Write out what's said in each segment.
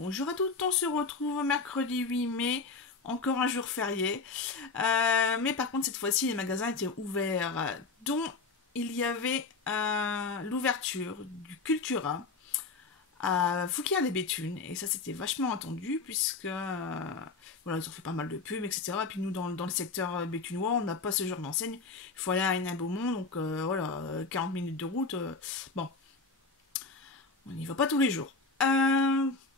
Bonjour à toutes, on se retrouve mercredi 8 mai, encore un jour férié. Mais par contre, cette fois-ci, les magasins étaient ouverts, dont il y avait l'ouverture du Cultura à Fouquier-les-Béthunes. Et ça, c'était vachement attendu, puisque voilà, ils ont fait pas mal de pubs, etc. Et puis nous, dans le secteur béthunois, on n'a pas ce genre d'enseigne. Il faut aller à Hénin-Beaumont, donc voilà, 40 minutes de route. Bon, on n'y va pas tous les jours.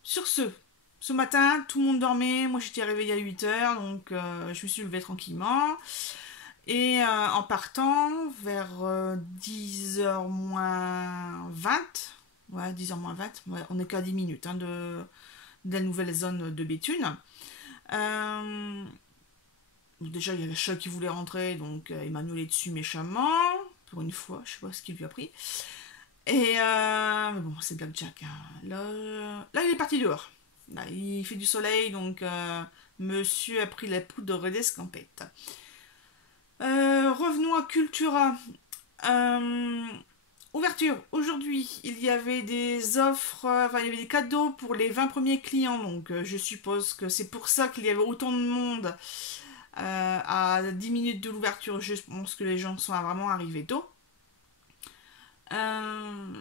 Sur ce matin, tout le monde dormait. Moi, j'étais réveillée à 8 h, donc je me suis levée tranquillement. Et en partant, vers 10 h moins 20, ouais, 10 h moins 20, ouais, on n'est qu'à 10 minutes de la nouvelle zone de Béthune. Euh, Déjà, il y avait le chat qui voulait rentrer, donc il m'a miaulé dessus méchamment. Pour une fois, je sais pas ce qu'il lui a pris. Et mais bon, c'est Blackjack, hein. Là, il est parti dehors. Là, il fait du soleil, donc monsieur a pris la poudre d'escampette. Revenons à Cultura. Euh, Ouverture. Aujourd'hui, il y avait des offres, enfin, il y avait des cadeaux pour les 20 premiers clients. Donc, je suppose que c'est pour ça qu'il y avait autant de monde à 10 minutes de l'ouverture. Je pense que les gens sont vraiment arrivés tôt. Euh,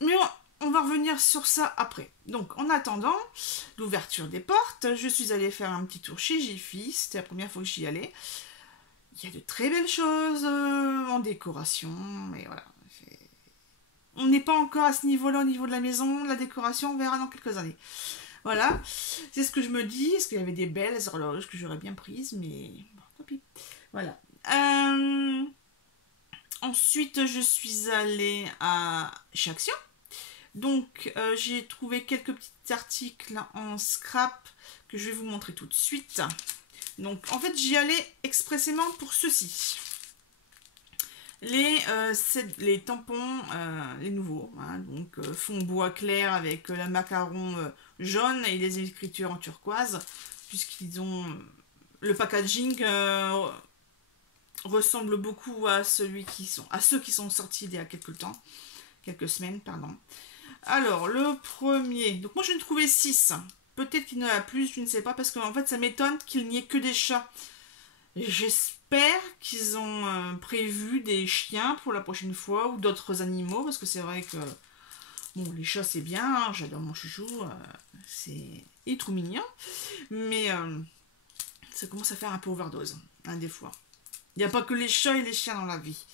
Mais on va revenir sur ça après. Donc, en attendant l'ouverture des portes, je suis allée faire un petit tour chez Jiffy. C'était la première fois que j'y allais. Il y a de très belles choses en décoration. Et voilà. On n'est pas encore à ce niveau-là au niveau de la maison. La décoration, on verra dans quelques années. Voilà. C'est ce que je me dis. Est-ce qu'il y avait des belles horloges que j'aurais bien prises. Mais bon, tant pis. Voilà. Ensuite, je suis allée chez Action. Donc, j'ai trouvé quelques petits articles en scrap que je vais vous montrer tout de suite. Donc, en fait, j'y allais expressément pour ceci. Les tampons, les nouveaux, hein, donc fond bois clair avec la macaron jaune et les écritures en turquoise, puisqu'ils ont le packaging ressemble beaucoup à ceux qui sont sortis il y a quelques semaines, pardon. Alors, le premier. Donc, moi, je ne trouvais 6. Peut-être qu'il y en a plus, je ne sais pas, parce qu'en fait, ça m'étonne qu'il n'y ait que des chats. J'espère qu'ils ont prévu des chiens pour la prochaine fois, ou d'autres animaux, parce que c'est vrai que, bon, les chats, c'est bien, hein, j'adore mon chouchou, il est trop mignon, mais ça commence à faire un peu overdose, hein, des fois. Il n'y a pas que les chats et les chiens dans la vie.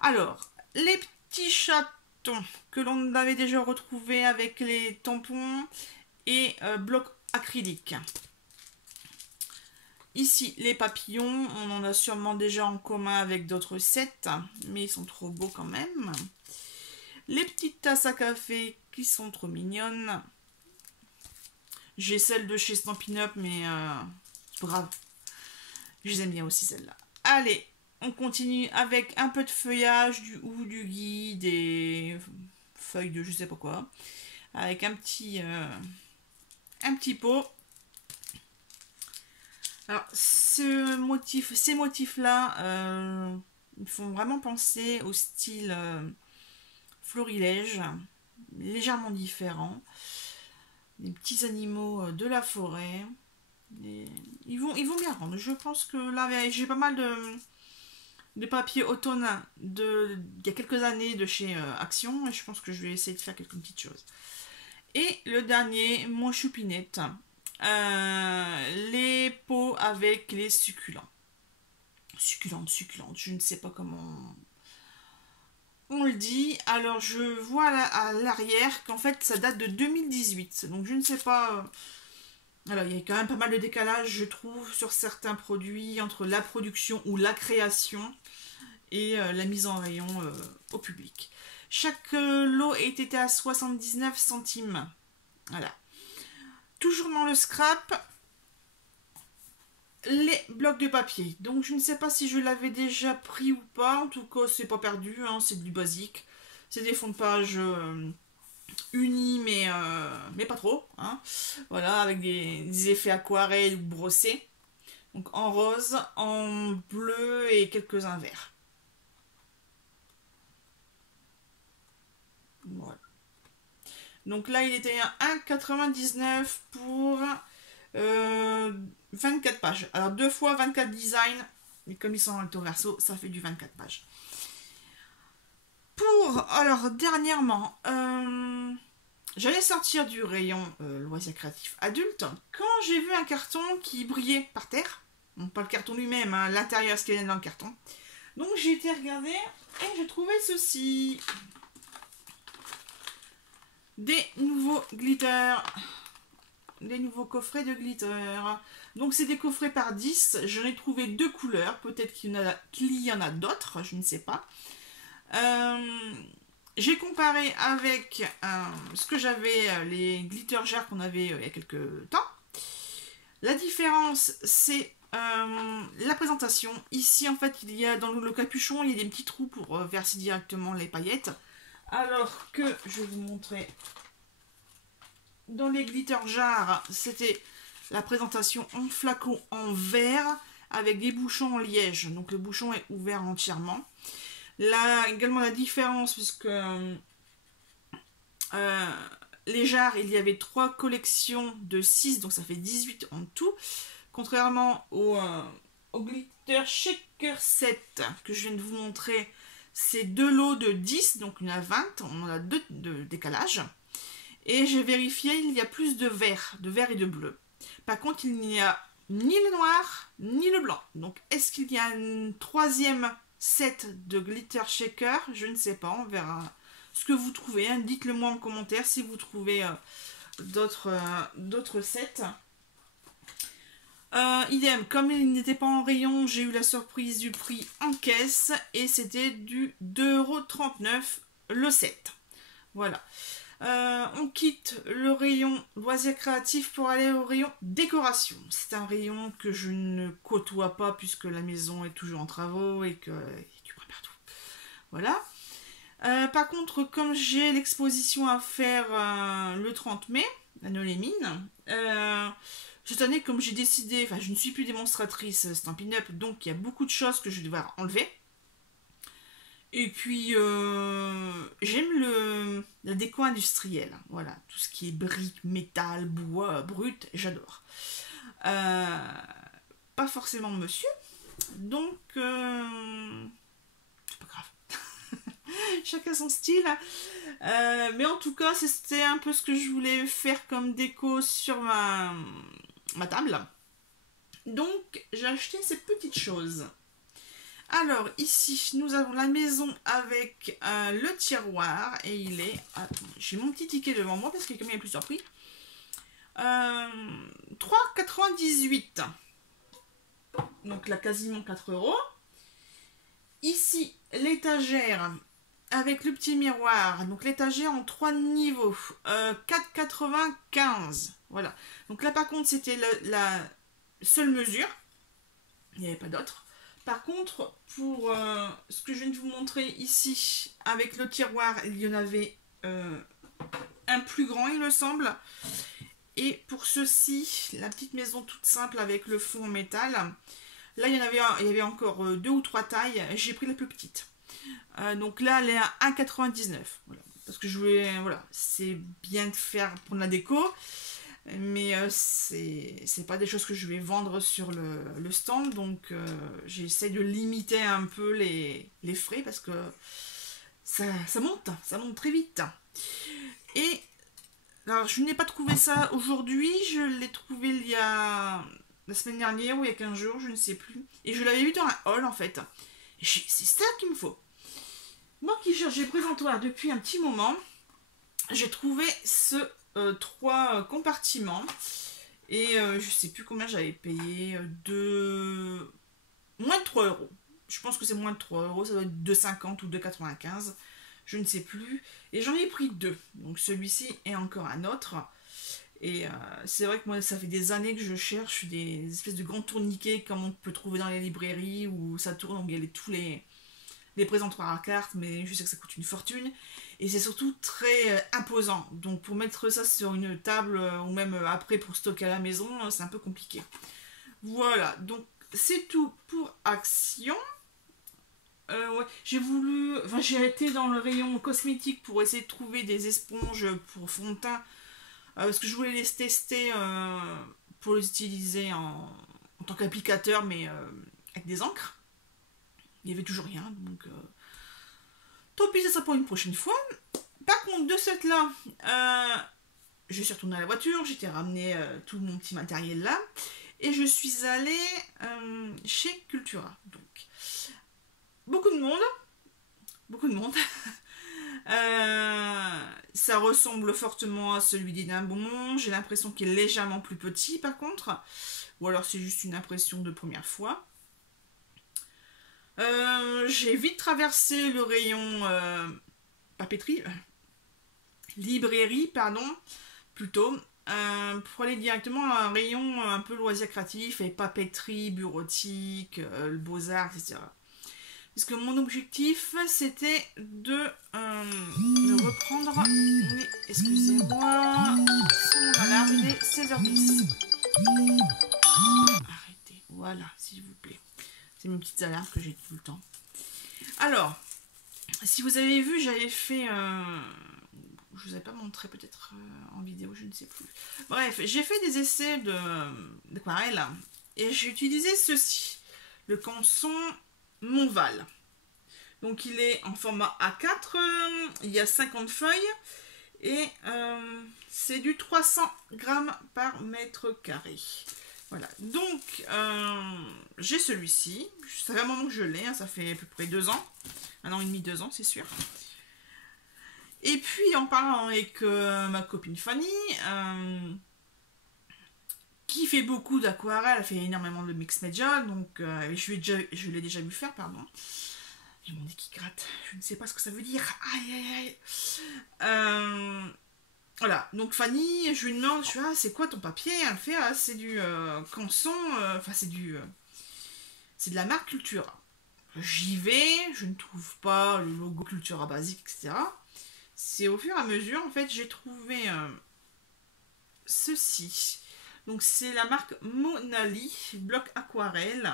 Alors, les petits chatons que l'on avait déjà retrouvés avec les tampons et blocs acryliques. Ici, les papillons, on en a sûrement déjà en commun avec d'autres sets, mais ils sont trop beaux quand même. Les petites tasses à café qui sont trop mignonnes. J'ai celle de chez Stampin' Up, mais brave. Je les aime bien aussi celle-là. Allez, on continue avec un peu de feuillage ou du gui, des feuilles de je sais pas quoi. Avec un petit pot. Alors, ces motifs-là, ils font vraiment penser au style florilège, légèrement différent. Des petits animaux de la forêt. Ils vont bien rendre. Je pense que là, j'ai pas mal de papier automne il y a quelques années de chez Action. Et je pense que je vais essayer de faire quelques petites choses. Et le dernier, mon choupinette. Les pots avec les succulents. Succulentes, je ne sais pas comment on le dit. Alors je vois à l'arrière qu'en fait ça date de 2018. Donc je ne sais pas. Alors il y a quand même pas mal de décalage, je trouve, sur certains produits entre la production ou la création et la mise en rayon au public. Chaque lot était à 79 centimes. Voilà. Toujours dans le scrap, les blocs de papier. Donc je ne sais pas si je l'avais déjà pris ou pas. En tout cas, c'est pas perdu, hein, c'est du basique. C'est des fonds de page unis, mais pas trop. Hein. Voilà, avec des effets aquarelles ou brossés. Donc en rose, en bleu et quelques-uns verts. Voilà. Donc là, il était à 1,99 pour 24 pages. Alors 2 fois 24 designs, mais comme ils sont en recto verso, ça fait du 24 pages. Alors dernièrement, j'allais sortir du rayon loisirs créatifs adultes quand j'ai vu un carton qui brillait par terre. Donc pas le carton lui-même, hein, l'intérieur, ce qu'il y a dans le carton. Donc j'ai été regarder et j'ai trouvé ceci. Des nouveaux glitters. Des nouveaux coffrets de glitter. Donc c'est des coffrets par 10. J'en ai trouvé 2 couleurs. Peut-être qu'il y en a d'autres, je ne sais pas. J'ai comparé avec ce que j'avais, les glitter jars qu'on avait il y a quelques temps. La différence, c'est la présentation. Ici, en fait, il y a dans le capuchon, il y a des petits trous pour verser directement les paillettes. Alors que, je vais vous montrer, dans les glitter jars, c'était la présentation en flacon en verre avec des bouchons en liège. Donc le bouchon est ouvert entièrement. Là, également la différence, puisque les jars, il y avait 3 collections de 6, donc ça fait 18 en tout. Contrairement au glitter shaker 7 que je viens de vous montrer, c'est 2 lots de 10, donc il y en a 20, on a 2 de décalage. Et j'ai vérifié, il y a plus de vert et de bleu. Par contre, il n'y a ni le noir, ni le blanc. Donc, est-ce qu'il y a un 3e set de glitter shaker? Je ne sais pas, on verra ce que vous trouvez. Hein. Dites-le moi en commentaire si vous trouvez d'autres sets. Idem, comme il n'était pas en rayon, j'ai eu la surprise du prix en caisse et c'était du 2,39 € le set. Voilà. On quitte le rayon loisirs créatifs pour aller au rayon décoration. C'est un rayon que je ne côtoie pas puisque la maison est toujours en travaux et qu'il y a du brin partout. Voilà. Par contre, comme j'ai l'exposition à faire le 30 mai, à Nolé-Mines, cette année, comme j'ai décidé, enfin je ne suis plus démonstratrice Stampin' Up, donc il y a beaucoup de choses que je vais devoir enlever. Et puis, j'aime la déco industrielle. Voilà, tout ce qui est briques, métal, bois, brut, j'adore. Pas forcément monsieur. Donc, c'est pas grave. Chacun son style. Mais en tout cas, c'était un peu ce que je voulais faire comme déco sur ma table. Donc, j'ai acheté ces petites choses. Alors, ici, nous avons la maison avec le tiroir. Et il est... j'ai mon petit ticket devant moi parce qu'il y a plusieurs prix. 3,98 €. Donc là, quasiment 4 €. Ici, l'étagère avec le petit miroir. Donc l'étagère en 3 niveaux. 4,95 €. Voilà. Donc là, par contre, c'était la seule mesure. Il n'y avait pas d'autre. Par contre, pour ce que je viens de vous montrer ici, avec le tiroir, il y en avait un plus grand, il me semble. Et pour ceci, la petite maison toute simple avec le fond en métal, là, il y avait encore 2 ou 3 tailles. J'ai pris la plus petite. Donc là, elle est à 1,99 €. Voilà. Parce que je voulais, voilà, c'est bien de faire pour la déco. Mais c'est pas des choses que je vais vendre sur le stand, donc j'essaie de limiter un peu les frais parce que ça monte très vite. Et alors je n'ai pas trouvé ça aujourd'hui, je l'ai trouvé il y a la semaine dernière ou il y a 15 jours, je ne sais plus. Et je l'avais vu dans un haul en fait. C'est ça qu'il me faut. Moi qui cherche des présentoirs depuis un petit moment, j'ai trouvé ce 3 compartiments et je sais plus combien j'avais payé, moins de 3 €. Je pense que c'est moins de 3 €, ça doit être 2,50 ou 2,95, je ne sais plus. Et j'en ai pris 2, donc celui-ci et encore un autre. Et c'est vrai que moi ça fait des années que je cherche des espèces de grands tourniquets comme on peut trouver dans les librairies où ça tourne, donc il y a tous les présentoirs à cartes, mais je sais que ça coûte une fortune. Et c'est surtout très imposant. Donc pour mettre ça sur une table ou même après pour stocker à la maison, c'est un peu compliqué. Voilà, donc c'est tout pour Action. Ouais, j'ai voulu... Enfin, j'ai été dans le rayon cosmétique pour essayer de trouver des éponges pour fond de teint. Parce que je voulais les tester pour les utiliser en tant qu'applicateur, mais avec des encres. Il n'y avait toujours rien, donc... Tant pis, ça sera pour une prochaine fois. Par contre, de cette là, je suis retournée à la voiture, j'étais ramené tout mon petit matériel là, et je suis allée chez Cultura. Donc, beaucoup de monde, beaucoup de monde. Ça ressemble fortement à celui d'Hénin Beaumont. J'ai l'impression qu'il est légèrement plus petit par contre, ou alors c'est juste une impression de première fois. J'ai vite traversé le rayon papeterie, librairie, pardon, plutôt, pour aller directement à un rayon un peu loisirs créatifs et papeterie, bureautique, le beaux-arts, etc. Parce que mon objectif, c'était de reprendre... Oui, excusez-moi, c'est mon alarme, il est 16h10. Arrêtez, voilà, s'il vous plaît. C'est mes petites alarmes que j'ai tout le temps. Alors, si vous avez vu, j'avais fait... je vous avais pas montré peut-être en vidéo, je ne sais plus. Bref, j'ai fait des essais d'aquarelle et j'ai utilisé ceci. Le canson Montval. Donc il est en format A4, il y a 50 feuilles et c'est du 300 grammes par mètre carré. Voilà, donc j'ai celui-ci, ça fait un moment que je l'ai, hein, ça fait à peu près 2 ans, 1 an et demi, 2 ans c'est sûr. Et puis en parlant avec ma copine Fanny, qui fait beaucoup d'aquarelle, elle fait énormément de mix media, donc je l'ai déjà vu faire, pardon. J'ai mon nez qui gratte, je ne sais pas ce que ça veut dire. Aïe aïe aïe. Voilà, donc Fanny, je lui demande, je fais, ah, c'est quoi ton papier? Elle fait, ah, c'est du canson, enfin c'est de la marque Cultura. J'y vais, je ne trouve pas le logo Cultura basique, etc. C'est au fur et à mesure, en fait, j'ai trouvé ceci. Donc c'est la marque Monali, bloc aquarelle.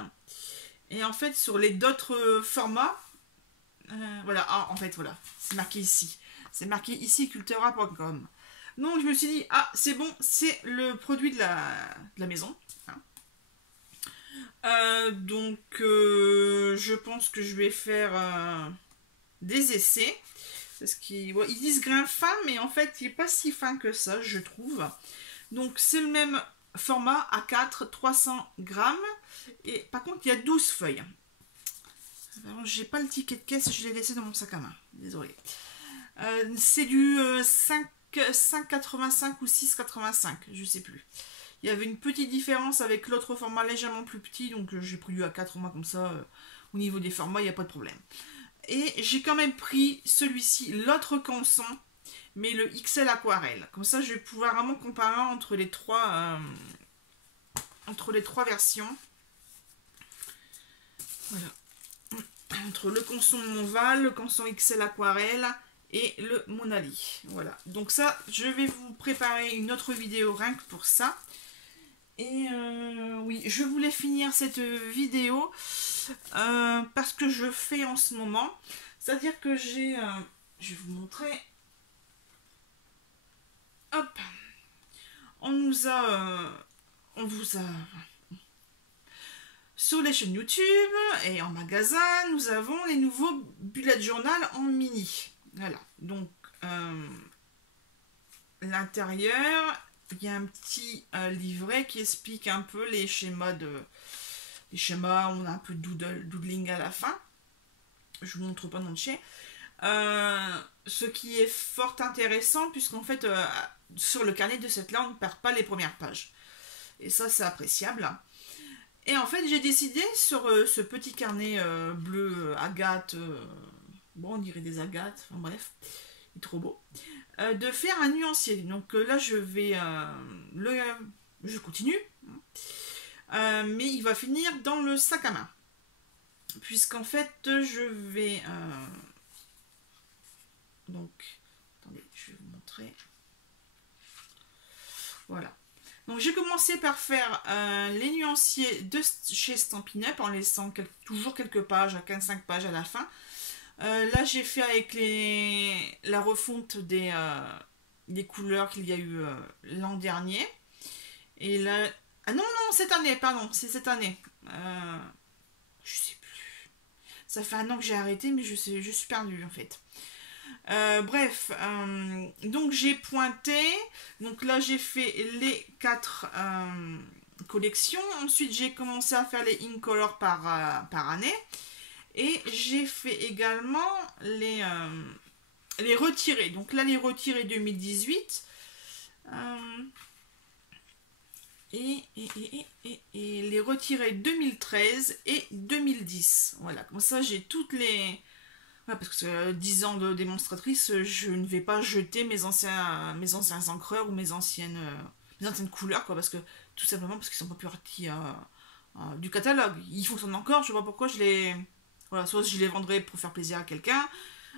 Et en fait, sur les d'autres formats, voilà, ah, en fait, voilà, c'est marqué ici. C'est marqué ici cultura.com. Donc je me suis dit, ah, c'est bon, c'est le produit de la maison. Donc je pense que je vais faire des essais. Parce qu'ils disent grain fin, mais en fait, il n'est pas si fin que ça, je trouve. Donc c'est le même format A4, 300 grammes. Et par contre, il y a 12 feuilles. J'ai pas le ticket de caisse, je l'ai laissé dans mon sac à main. Désolée. C'est du 5,85 ou 6,85, je sais plus. Il y avait une petite différence avec l'autre format légèrement plus petit, donc j'ai pris du A4 au moins comme ça. Au niveau des formats, il n'y a pas de problème. Et j'ai quand même pris celui-ci, l'autre canson, mais le XL aquarelle. Comme ça, je vais pouvoir vraiment comparer entre les trois versions. Voilà. Entre le canson Montval, le canson XL aquarelle et le Monali. Voilà. Donc ça, je vais vous préparer une autre vidéo rien que pour ça. Et oui, je voulais finir cette vidéo parce que je fais en ce moment. C'est-à-dire que j'ai... je vais vous montrer. Hop. On vous a... Sur les chaînes YouTube et en magasin, nous avons les nouveaux bullet journal en mini. Voilà. Donc, l'intérieur... Il y a un petit livret qui explique un peu les schémas on a un peu de doodling à la fin. Je vous montre pas en entier. Ce qui est fort intéressant puisqu'en fait sur le carnet de cette là on ne perd pas les premières pages. Et ça c'est appréciable. Et en fait j'ai décidé sur ce petit carnet bleu agate, bon on dirait des agates, enfin bref, il est trop beau. De faire un nuancier. Donc là, je vais je continue, mais il va finir dans le sac à main, puisqu'en fait, je vais donc, attendez, je vais vous montrer. Voilà. Donc j'ai commencé par faire les nuanciers de chez Stampin' Up en laissant toujours quelques pages, à 15-5 pages à la fin. Là j'ai fait avec la refonte des couleurs qu'il y a eu l'an dernier. Et là... Ah non, non, cette année, pardon, c'est cette année. Je sais plus. Ça fait un an que j'ai arrêté, mais je suis perdue en fait. Bref, donc j'ai pointé. Donc là j'ai fait les 4 collections. Ensuite j'ai commencé à faire les Incolor par année. Et j'ai fait également les retirés. Donc là les retirés 2018. Et les retirés 2013 et 2010. Voilà, comme ça j'ai toutes les... Ouais, parce que 10 ans de démonstratrice, je ne vais pas jeter mes anciens encreurs ou mes anciennes couleurs, quoi, parce que tout simplement parce qu'ils sont pas plus partis du catalogue. Ils fonctionnent encore, je sais pas pourquoi je les... Voilà, soit je les vendrai pour faire plaisir à quelqu'un,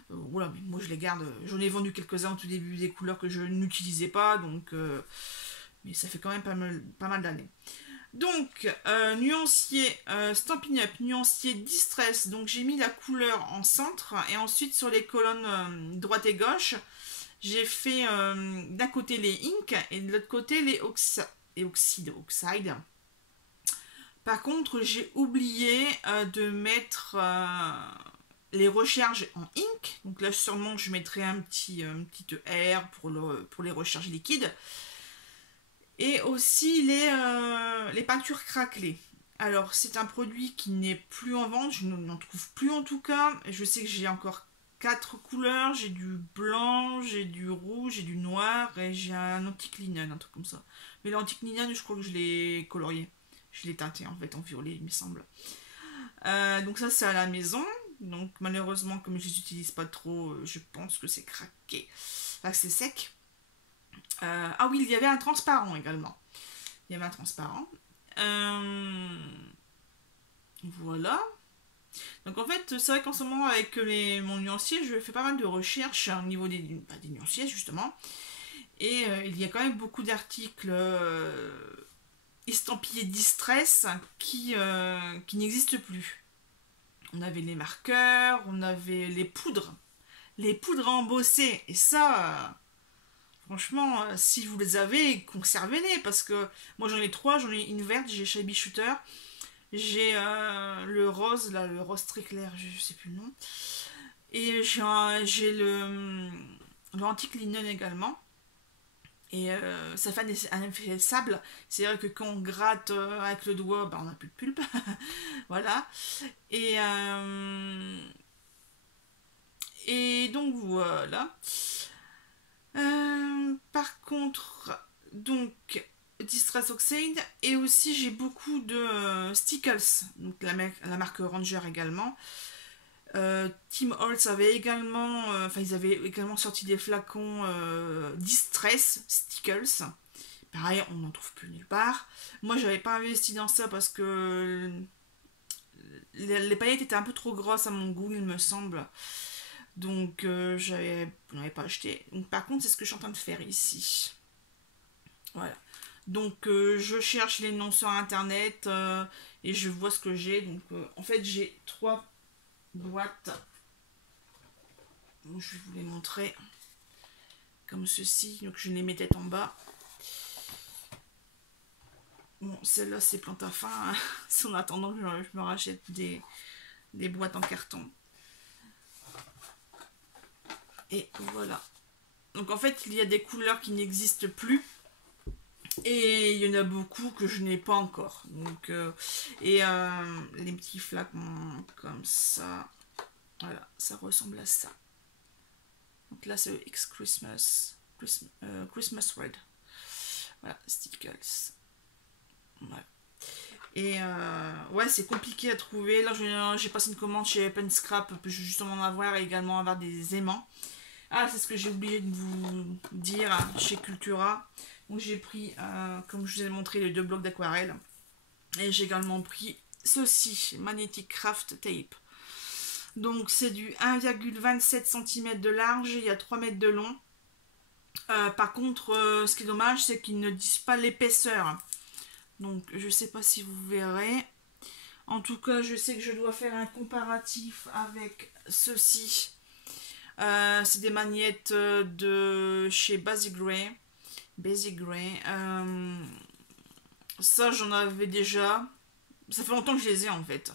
voilà, mais moi je les garde. J'en ai vendu quelques-uns au tout début des couleurs que je n'utilisais pas, donc... mais ça fait quand même pas mal d'années. Donc, nuancier Stampin' Up, nuancier Distress. Donc, j'ai mis la couleur en centre. Et ensuite, sur les colonnes droite et gauche, j'ai fait d'un côté les ink et de l'autre côté les oxyde. Par contre, j'ai oublié de mettre les recharges en ink. Donc là, sûrement, je mettrai un petit R pour les recharges liquides. Et aussi les peintures craquelées. Alors, c'est un produit qui n'est plus en vente, je n'en trouve plus en tout cas. Je sais que j'ai encore 4 couleurs, j'ai du blanc, j'ai du rouge, j'ai du noir et j'ai un antique linen, un truc comme ça. Mais l'antique linen, je crois que je l'ai colorié. Je l'ai teinté en fait en violet, il me semble. Donc ça, c'est à la maison. Donc malheureusement, comme je les utilise pas trop, je pense que c'est craqué. Enfin, c'est sec. Ah oui, il y avait un transparent également. Il y avait un transparent. Voilà. Donc en fait, c'est vrai qu'en ce moment, avec mon nuancier, je fais pas mal de recherches au niveau des nuanciers, justement. Et il y a quand même beaucoup d'articles estampillés Distress qui n'existent plus. On avait les marqueurs, on avait les poudres à embosser. Et ça... franchement, si vous les avez, conservez-les, parce que moi j'en ai 3, j'en ai une verte, j'ai Shabby Shooter, j'ai le rose, là, le rose très clair, je sais plus le nom, et j'ai le antique linen également, et ça fait un effet sable, c'est-à-dire que quand on gratte avec le doigt, bah, on n'a plus de pulpe, voilà, et donc voilà. Par contre, donc Distress Oxide, et aussi j'ai beaucoup de Stickles, donc la marque Ranger également. Tim Holtz avait également, ils avaient également sorti des flacons Distress Stickles. Pareil, on n'en trouve plus nulle part. Moi, j'avais pas investi dans ça parce que les paillettes étaient un peu trop grosses à mon goût, il me semble. Donc je n'avais pas acheté. Donc, par contre, c'est ce que je suis en train de faire ici. Voilà. Donc je cherche les noms sur internet et je vois ce que j'ai. Donc en fait j'ai 3 boîtes. Donc, je vais vous les montrer comme ceci. Donc je les mettais en bas. Bon, celle-là c'est plante à fin. Hein. C'est en attendant que je me rachète des boîtes en carton. Et voilà. Donc en fait, il y a des couleurs qui n'existent plus. Et il y en a beaucoup que je n'ai pas encore. Donc, les petits flacons comme ça. Voilà, ça ressemble à ça. Donc là, c'est le X Christmas Red. Voilà, Stickles. Voilà. Et ouais, c'est compliqué à trouver. Là, j'ai passé une commande chez Pen Scrap. Je vais justement en avoir et également avoir des aimants. Ah, c'est ce que j'ai oublié de vous dire chez Cultura. Donc j'ai pris, comme je vous ai montré, les 2 blocs d'aquarelle. Et j'ai également pris ceci, Magnetic Craft Tape. Donc c'est du 1,27 cm de large, il y a 3 mètres de long. Par contre, ce qui est dommage, c'est qu'ils ne disent pas l'épaisseur. Donc, je sais pas si vous verrez. En tout cas, je sais que je dois faire un comparatif avec ceci. C'est des magnettes de chez Basic Grey. Basic Grey. Ça, j'en avais déjà. Ça fait longtemps que je les ai en fait.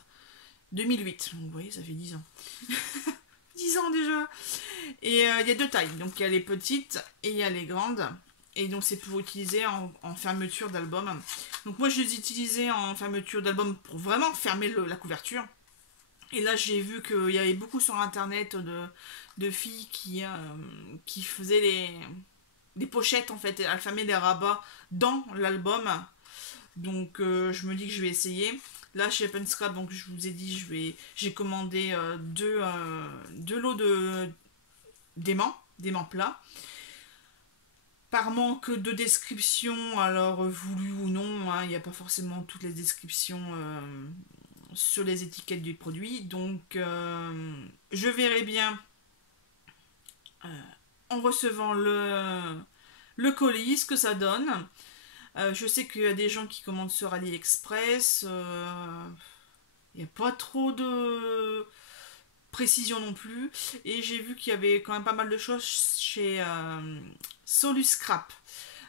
2008. Donc, vous voyez, ça fait 10 ans. 10 ans déjà. Et il y a deux tailles. Donc, il y a les petites et il y a les grandes. Et donc, c'est pour utiliser en fermeture d'album. Donc, moi, je les utilisais en fermeture d'album pour vraiment fermer la couverture. Et là, j'ai vu qu'il y avait beaucoup sur internet de filles qui faisaient des pochettes en fait, elles fermaient des rabats dans l'album. Donc, je me dis que je vais essayer. Là, chez Pen Scrap, donc je vous ai dit, j'ai commandé deux lots d'aimants plats. Par manque de description, alors voulu ou non, hein, il n'y a pas forcément toutes les descriptions sur les étiquettes du produit. Donc, je verrai bien en recevant le colis ce que ça donne. Je sais qu'il y a des gens qui commandent sur AliExpress. Il n'y a pas trop de précision non plus. Et j'ai vu qu'il y avait quand même pas mal de choses chez Solus Scrap.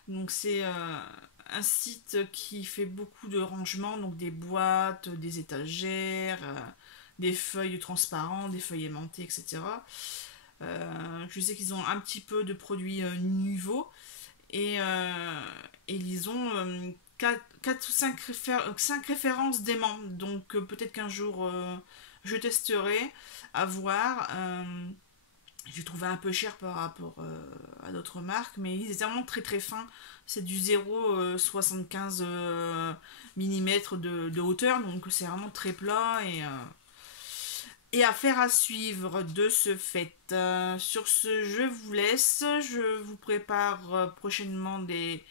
Donc c'est un site qui fait beaucoup de rangements, donc des boîtes, des étagères, des feuilles transparentes, des feuilles aimantées, etc. Je sais qu'ils ont un petit peu de produits nouveaux et ils ont 4 ou 5 références d'aimants. Donc peut-être qu'un jour je testerai à voir. J'ai trouvé un peu cher par rapport à d'autres marques, mais il est vraiment très très fin. C'est du 0,75 mm de hauteur, donc c'est vraiment très plat et affaire à suivre de ce fait. Sur ce, je vous laisse. Je vous prépare prochainement des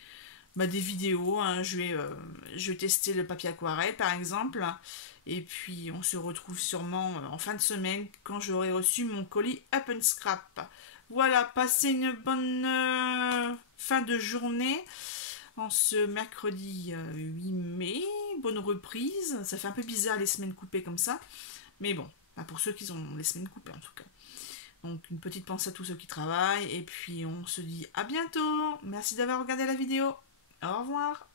vidéos. Hein. Je vais tester le papier aquarelle par exemple. Et puis on se retrouve sûrement en fin de semaine quand j'aurai reçu mon colis Up and Scrap. Voilà, passez une bonne fin de journée en ce mercredi 8 mai. Bonne reprise. Ça fait un peu bizarre les semaines coupées comme ça. Mais bon, pas pour ceux qui ont les semaines coupées en tout cas. Donc une petite pensée à tous ceux qui travaillent. Et puis on se dit à bientôt. Merci d'avoir regardé la vidéo. Au revoir.